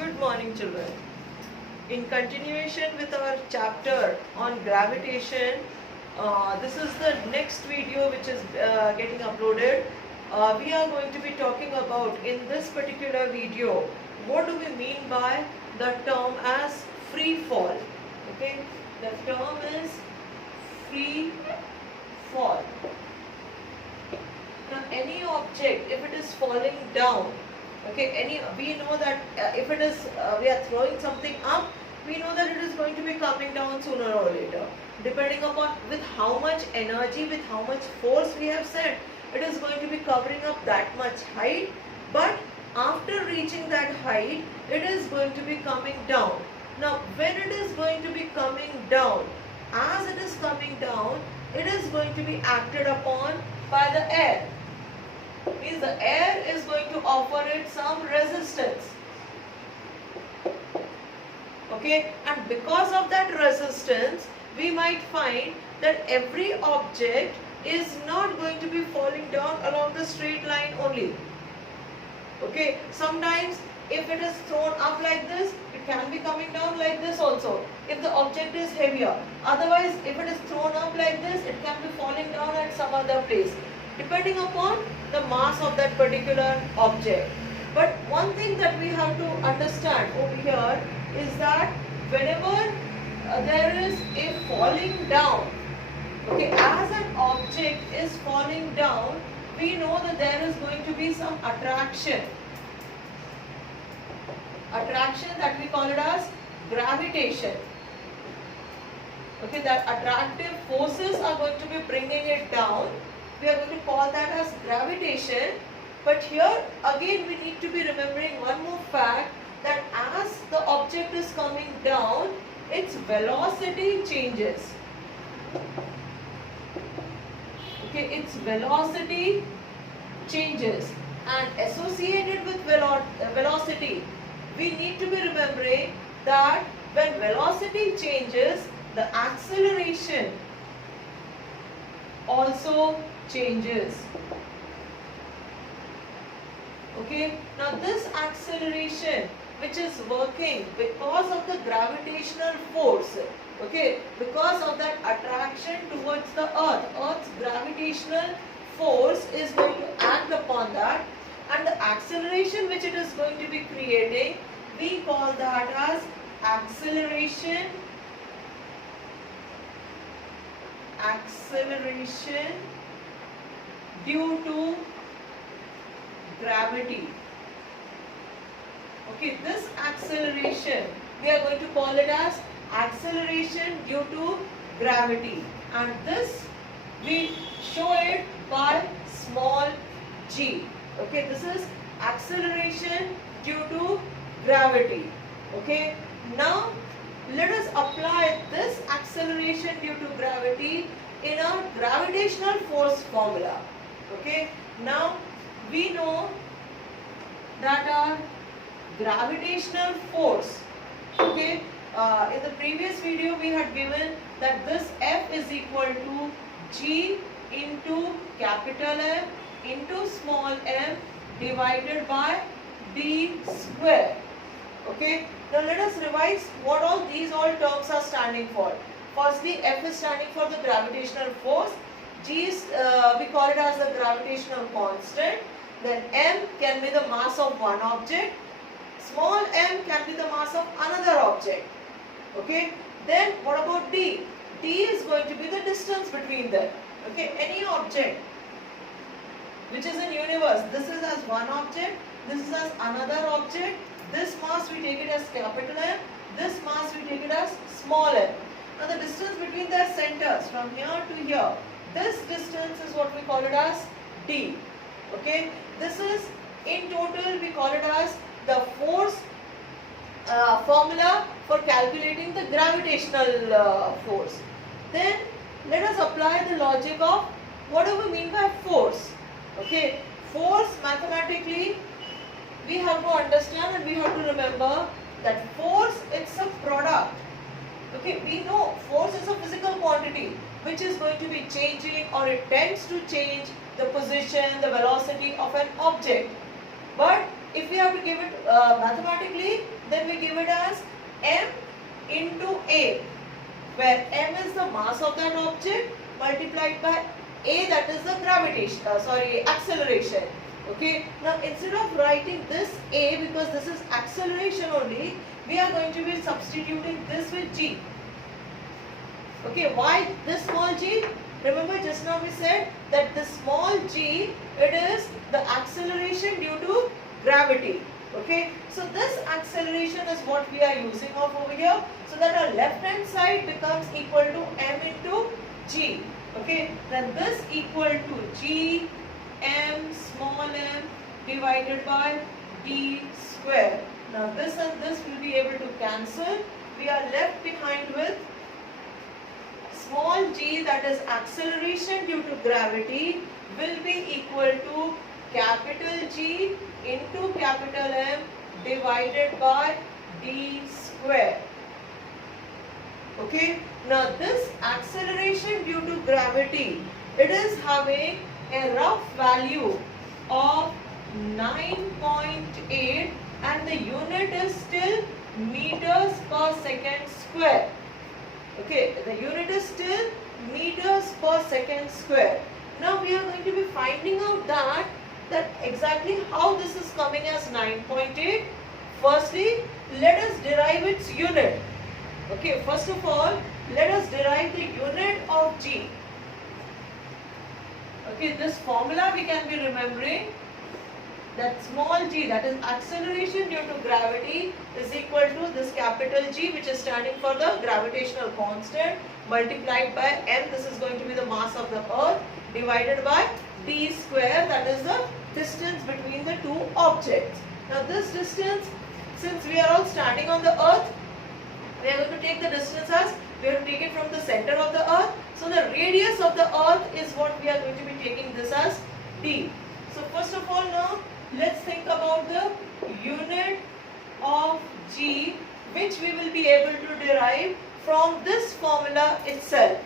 Good morning, children. In continuation with our chapter on gravitation, this is the next video which is getting uploaded. We are going to be talking about, in this particular video, what do we mean by the term as free fall. Okay, the term is free fall. Now, any object, if it is falling down, okay, we know that if it is we are throwing something up, we know that it is going to be coming down sooner or later, depending upon with how much energy, with how much force we have sent, it is going to be covering up that much height, but after reaching that height, it is going to be coming down. Now, when it is going to be coming down, as it is coming down, it is going to be acted upon by the air. Means the air is going to offer it some resistance. Okay, and because of that resistance, we might find that every object is not going to be falling down along the straight line only. Okay, sometimes if it is thrown up like this, it can be coming down like this also, if the object is heavier. Otherwise, if it is thrown up like this, it can be falling down at some other place, depending upon the mass of that particular object. But one thing that we have to understand over here is that whenever there is a falling down, okay, as an object is falling down, we know that there is going to be some attraction. Attraction, that we call it as gravitation. Okay, that attractive forces are going to be bringing it down. We are going to call that as gravitation. But here again we need to be remembering one more fact, that as the object is coming down, its velocity changes. Okay, its velocity changes, and associated with velocity, we need to be remembering that when velocity changes, the acceleration also changes. Okay, now this acceleration which is working because of the gravitational force, okay, because of that attraction towards the earth, earth's gravitational force is going to act upon that, and the acceleration which it is going to be creating, we call that as acceleration due to gravity. Okay, this acceleration, we are going to call it as acceleration due to gravity, and this we show it by small g. Okay, this is acceleration due to gravity. Okay, now let us apply this acceleration due to gravity in a gravitational force formula. Okay, now we know that our gravitational force, okay, in the previous video we had given that this F is equal to G into capital M into small m divided by d square. Okay, now let us revise what all these terms are standing for. Firstly, F is standing for the gravitational force, G is we call it as the gravitational constant, then m can be the mass of one object, small m can be the mass of another object. Okay, then what about d? D is going to be the distance between them. Okay, any object which is in universe, this is as one object, this is as another object, this mass we take it as capital M, this mass we take it as small m. Now the distance between their centers from here to here, this distance is what we call it as d. Okay, this is in total we call it as the force formula for calculating the gravitational force. Then let us apply the logic of what do we mean by force. Okay, force mathematically we have to understand and we have to remember that force, it's a product. Okay, we know force is a physical quantity which is going to be changing, or it tends to change the position, the velocity of an object. But if we have to give it mathematically, then we give it as m into a, where m is the mass of that object multiplied by a, that is the acceleration. Okay, now instead of writing this a, because this is acceleration only, we are going to be substituting this with g. Okay, why this small g? Remember just now we said that the small g, it is the acceleration due to gravity. Okay, so this acceleration is what we are using of over here, so that our left hand side becomes equal to m into g. Okay, then this equal to g m small m divided by d square. Now this and this will be able to cancel. We are left behind with small g, that is acceleration due to gravity, will be equal to capital G into capital M divided by d square. Okay, now this acceleration due to gravity, it is having a rough value of 9.8 and the unit is still meters per second square. Okay, the unit is still meters per second square. Now we are going to be finding out that exactly how this is coming as 9.8. Firstly, let us derive its unit. Okay, first of all, let us derive the unit of g. Okay, this formula we can be remembering, that small g, that is acceleration due to gravity, is equal to this capital G, which is standing for the gravitational constant, multiplied by m, this is going to be the mass of the earth, divided by d square, that is the distance between the two objects. Now this distance, since we are all standing on the earth, we are going to take the distance as, we have to take it from the center of the earth. So the radius of the earth is what we are going to be taking this as d. So first of all, now let's think about the unit of g, which we will be able to derive from this formula itself.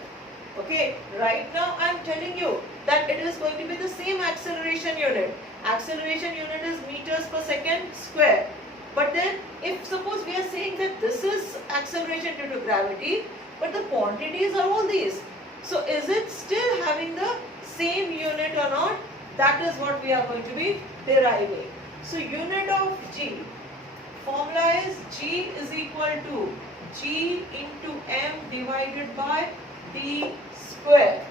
Okay, right now I am telling you that it is going to be the same acceleration unit. Acceleration unit is meters per second square. But then, if suppose we are saying that this is acceleration due to gravity, but the quantities are all these. So is it still having the same unit or not? That is what we are going to be deriving. So unit of g, formula is g is equal to g into m divided by d square.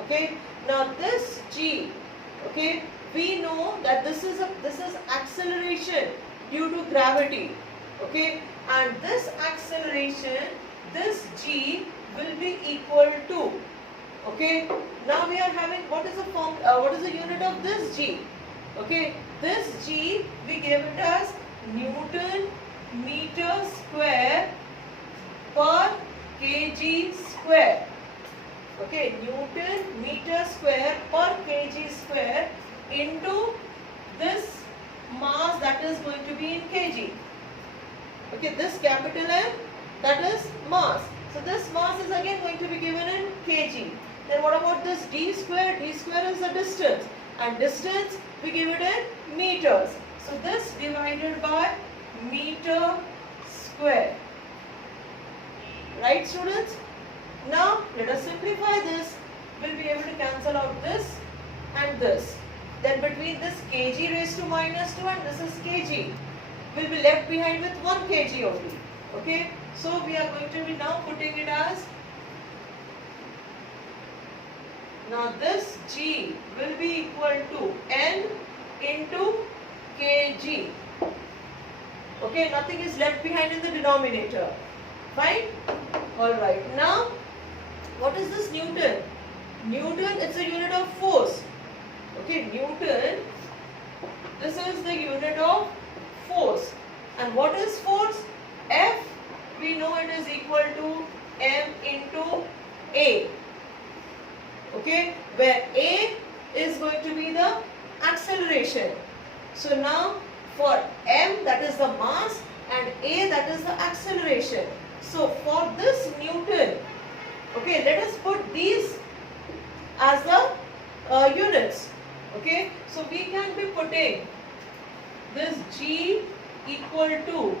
Okay, now this g, okay, we know that this is acceleration due to gravity. Okay, and this acceleration, this g will be equal to, okay, now we are having, what is the unit of this g? Okay, this g we give it as Newton meter square per kg square. Okay, Newton meter square per kg square into this mass, that is going to be in kg. Okay, this capital M, that is mass. So this mass is again going to be given in kg. Then what about this d square? D square is the distance, and distance we give it in meters. So this divided by meter square. Right, students? Now let us simplify this. We'll be able to cancel out this and this. Then between this kg raised to minus 2 and this is kg, we'll be left behind with 1 kg only. Okay, so we are going to be now putting it as, now this g will be equal to n into kg. Okay, nothing is left behind in the denominator. Fine? Alright, now what is this Newton? Newton, it's a unit of force. Okay, Newton, this is the unit of force. And what is force? F, we know it is equal to m into a. Okay, where a is going to be the acceleration. So now for m, that is the mass, and a, that is the acceleration. So for this Newton, okay, let us put these as the units. Okay, so we can be putting this G equal to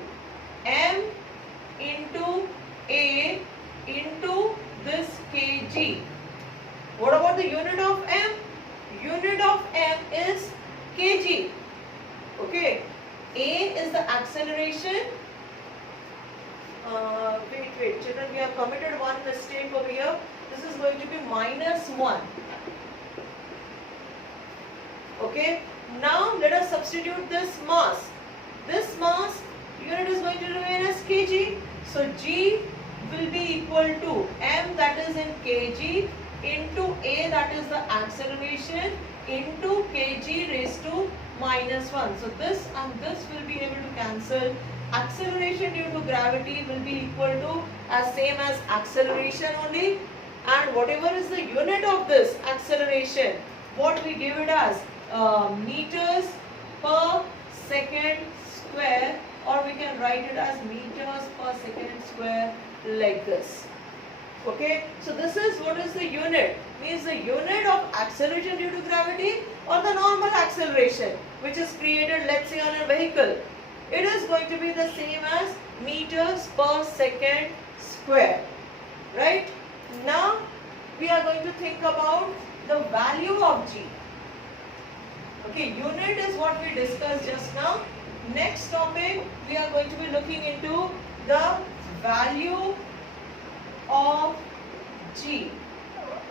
M into A into this kg. What about the unit of M? Unit of M is kg. Okay. A is the acceleration. Wait, children, we have committed one mistake over here. This is going to be -1. Okay. Now let us substitute this mass. This mass unit is going to remain as kg. So G will be equal to M, that is in kg, into A, that is the acceleration, into kg raised to -1. So this and this will be able to cancel. Acceleration due to gravity will be equal to as same as acceleration only, and whatever is the unit of this acceleration, what we give it as meters per second square, or we can write it as meters per second square like this. Okay, so this is what is the unit, means the unit of acceleration due to gravity or the normal acceleration which is created, let's say, on a vehicle. It is going to be the same as meters per second square. Right? Now we are going to think about the value of G. Okay, unit is what we discussed just now. Next topic, we are going to be looking into the value of G.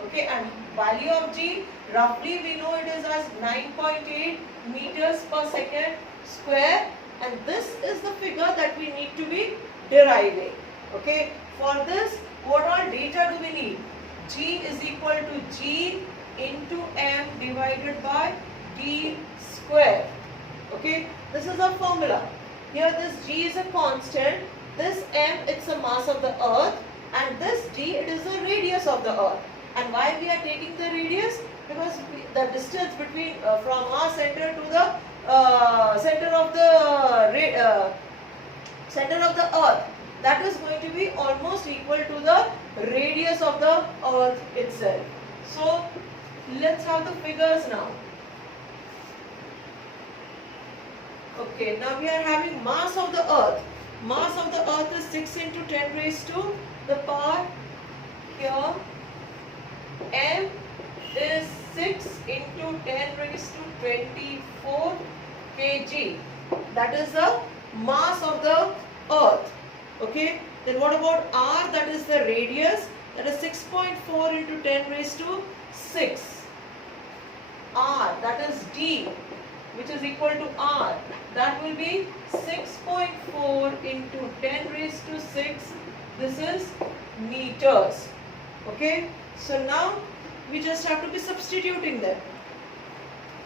Okay, and value of G, roughly we know it is as 9.8 meters per second square, and this is the figure that we need to be deriving. Okay, for this, what all data do we need? G is equal to G into M divided by D square. Okay, this is a formula. Here this G is a constant, this M, it's the mass of the earth, and this D, it is the radius of the earth. And why we are taking the radius? Because the distance between from our center to the center of the earth, that is going to be almost equal to the radius of the earth itself. So let's have the figures now. Okay, now we are having mass of the earth. Mass of the earth is 6 into 10 raised to the power here. M is 6 into 10 raised to 24 kg. That is the mass of the earth. Okay. Then what about R? That is the radius. That is 6.4 into 10 raised to 6. R, that is D, which is equal to R. That will be 6.4 into 10 raised to 6. This is meters. Okay. So now we just have to be substituting them.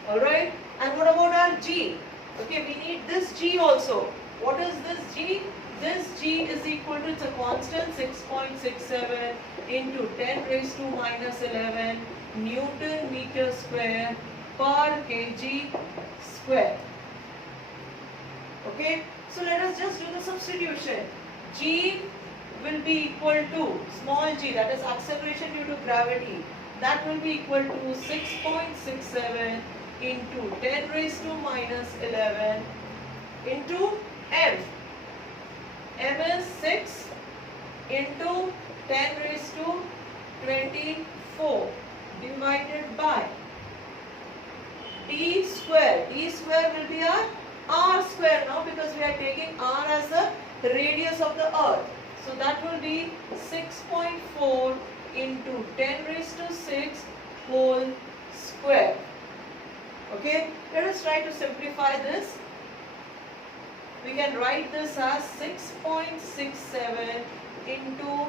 Alright. And what about our G? Okay, we need this G also. What is this G? This G is equal to, it's a constant, 6.67 into 10 raised to -11 Newton meter square per kg square. Okay, so let us just do the substitution. G will be equal to small g, that is acceleration due to gravity. That will be equal to 6.67 into 10 raised to -11 into M. M is 6 into 10 raised to 24 divided by D square. D square will be our R square now, because we are taking R as the radius of the earth. So that will be 6.4 into 10 raised to 6 whole square. Okay, let us try to simplify this. We can write this as 6.67 into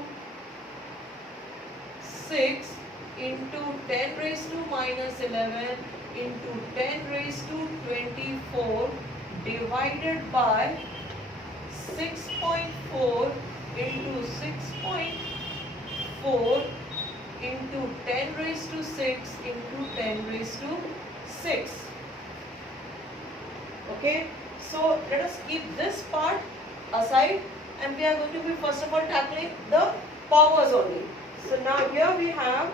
6 into 10 raised to -11 into 10 raised to 24 divided by 6.4 into 6.4 into 10 raised to 6 into 10 raised to 6. Okay, so let us keep this part aside, and we are going to be first of all tackling the powers only. So now here we have,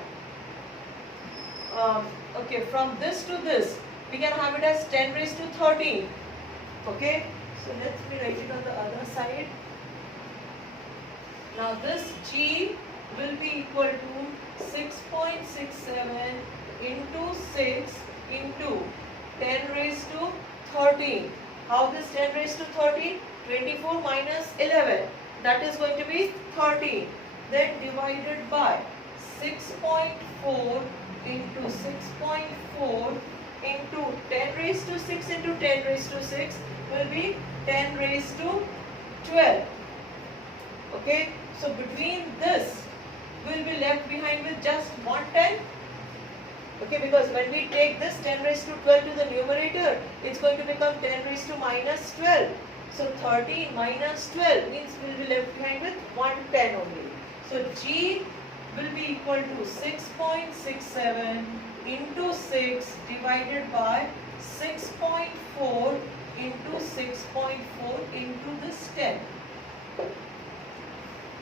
okay, from this to this, we can have it as 10 raised to 13. Okay, so let me write it on the other side. Now this G will be equal to 6.67 into 6 into 10 raised to 13. How this 10 raised to 13? 24 minus 11. That is going to be 13. Then divided by 6.4 into 6.4 into 10 raised to 6 into 10 raised to 6 will be 10 raised to 12. Okay, so between this we will be left behind with just 110. Okay, because when we take this 10 raised to 12 to the numerator, it's going to become 10 raised to minus 12. So 13 minus 12 means we will be left behind with 110 only. So G will be equal to 6.67 into 6 divided by 6.4 into 6.4 into this 10.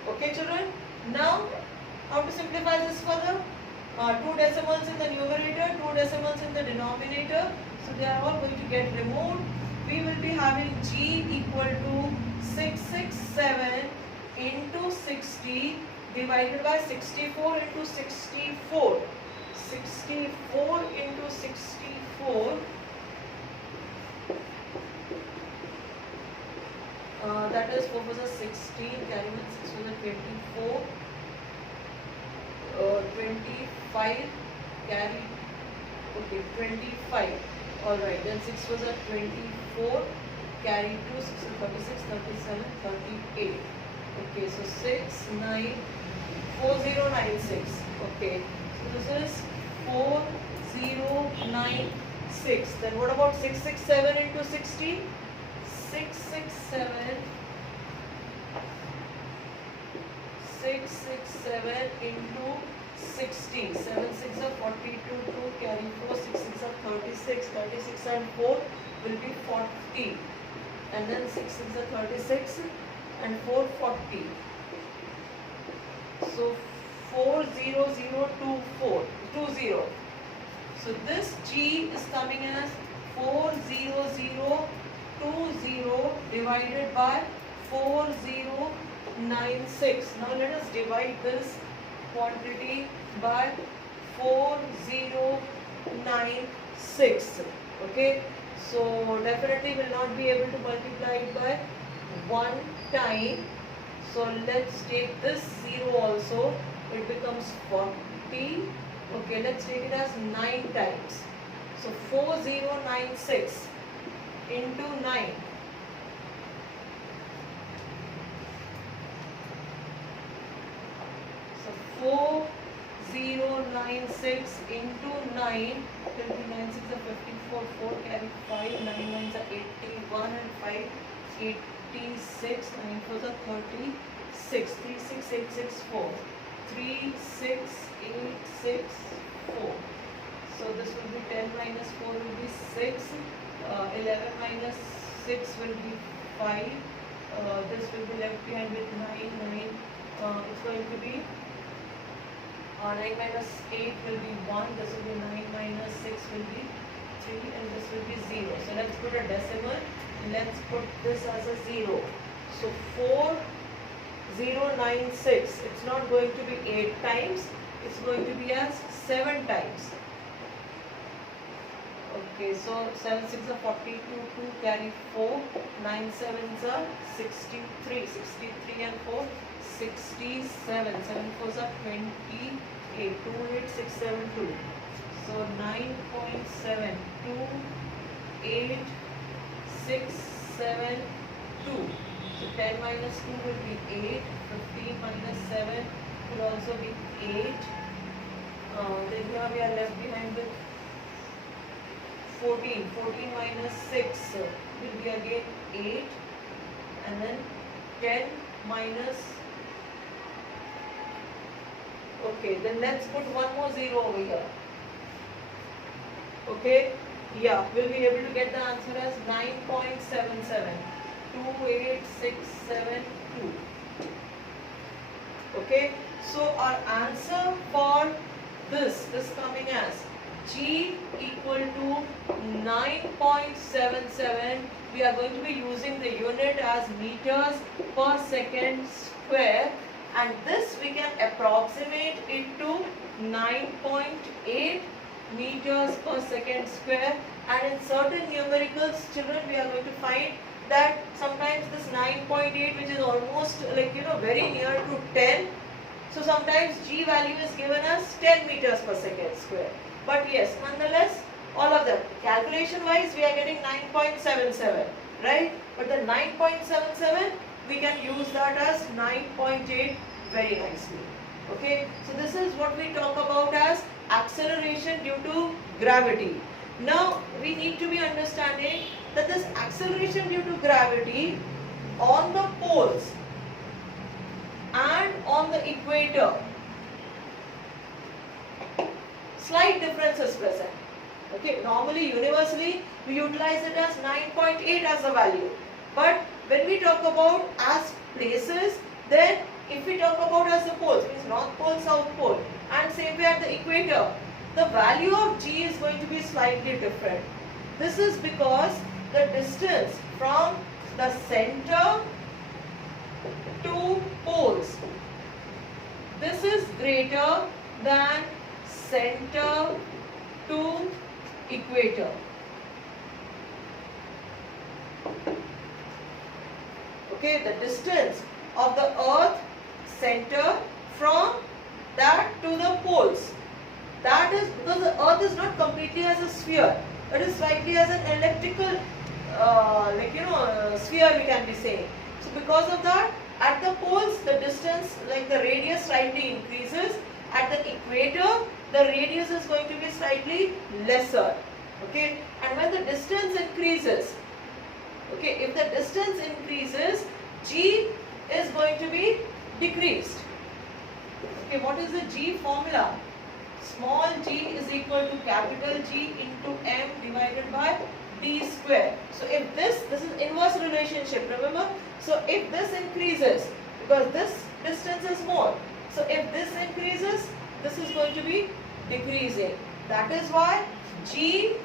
Okay children, now how to simplify this further? 2 decimals in the numerator, 2 decimals in the denominator, so they are all going to get removed. We will be having G equal to 667 into 60 divided by 64 into 64. 64 into 64, that is 4 was a 16, carry with 6 was a 24, 25, carry, okay, 25, alright, then 6 was a 24, carry 2, 6 is 36, 37, 38, okay, so 6, 9, 4096, okay, so this is 4096, then what about 667 into 60? 667 into 60. 7 6 are 42, 2 carry 4, 6 6 are 36, 36 and 4 will be 40. And then 6 6 are 36 and 4 40. So 40024, 20. So this G is coming as 40020 divided by 4096. Now let us divide this quantity by 4096. Okay, so definitely will not be able to multiply it by one time. So let's take this 0 also. It becomes 40. Okay, let's take it as 9 times. So 4096 into 9. So 4096 into 9 will be 9 6 are 54, 4 carry 5, 9 9s are 81 and 5 86, 9 4s are 36, 36864, 36864. So this will be 10 minus 4 will be 6, 11 minus 6 will be 5, this will be left behind with 9, 9, it's going to be 9 minus 8 will be 1, this will be 9 minus 6 will be 3 and this will be 0. So let's put a decimal, let's put this as a 0. So 4096, it's not going to be 8 times, it's going to be as 7 times. Okay, so 7 6 are 42, 2 carry 4, 9 7s are 63, 63 and 4, 67, 7 4s are 28, 2 8 6 7 2. So 9.7, 2 8 6 7 2. So 10 minus 2 will be 8, 15 minus 7 will also be 8. Then here we are left behind with 14. 14 minus 6 will be again 8. And then 10 minus. Okay, then let's put one more 0 over here. Okay, yeah, we'll be able to get the answer as 9.77. 28672. Okay, so our answer for this is coming as G equal to 9.77. We are going to be using the unit as meters per second square, and this we can approximate it to 9.8 meters per second square. And in certain numericals, children, we are going to find that sometimes this 9.8, which is almost very near to 10. So sometimes G value is given as 10 meters per second square. But yes, nonetheless, all of them, calculation wise, we are getting 9.77, right? But the 9.77, we can use that as 9.8 very nicely. Okay, so this is what we talk about as acceleration due to gravity. Now, we need to be understanding that this acceleration due to gravity on the poles and on the equator, slight difference is present. Okay, normally, universally, we utilize it as 9.8 as a value. But when we talk about as places, then if we talk about as the poles, means North Pole, South Pole, and same way at the equator, the value of G is going to be slightly different. This is because the distance from the center to poles, this is greater than center to equator. Okay, the distance of the earth center from that to the poles, that is because the earth is not completely as a sphere, it is slightly as an elliptical sphere, we can be saying. So because of that, at the poles the distance, like the radius, slightly increases. At the equator the radius is going to be slightly lesser. Okay, and when the distance increases, okay, if the distance increases, G is going to be decreased. Okay, what is the G formula? Small g is equal to capital G into m divided by d square. So if this is inverse relationship, remember? So if this increases, because this distance is more, so if this increases, this is going to be decreasing. That is why G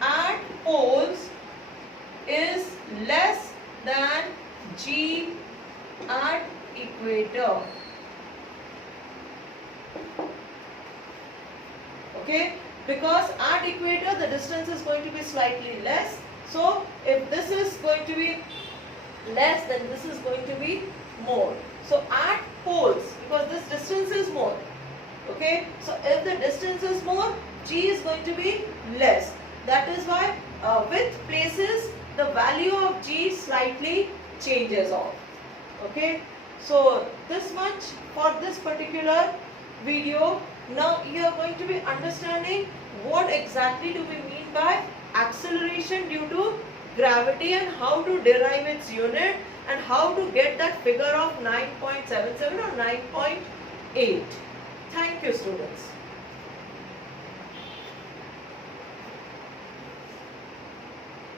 at poles is less than G at equator. Okay, because at equator the distance is going to be slightly less. So if this is going to be less, then this is going to be more. So at poles, because this distance is more, okay, so if the distance is more, G is going to be less. That is why with places the value of G slightly changes off. Okay, so this much for this particular video. Now you are going to be understanding what exactly do we mean by acceleration due to gravity and how to derive its unit and how to get that figure of 9.77 or 9.8. Thank you, students.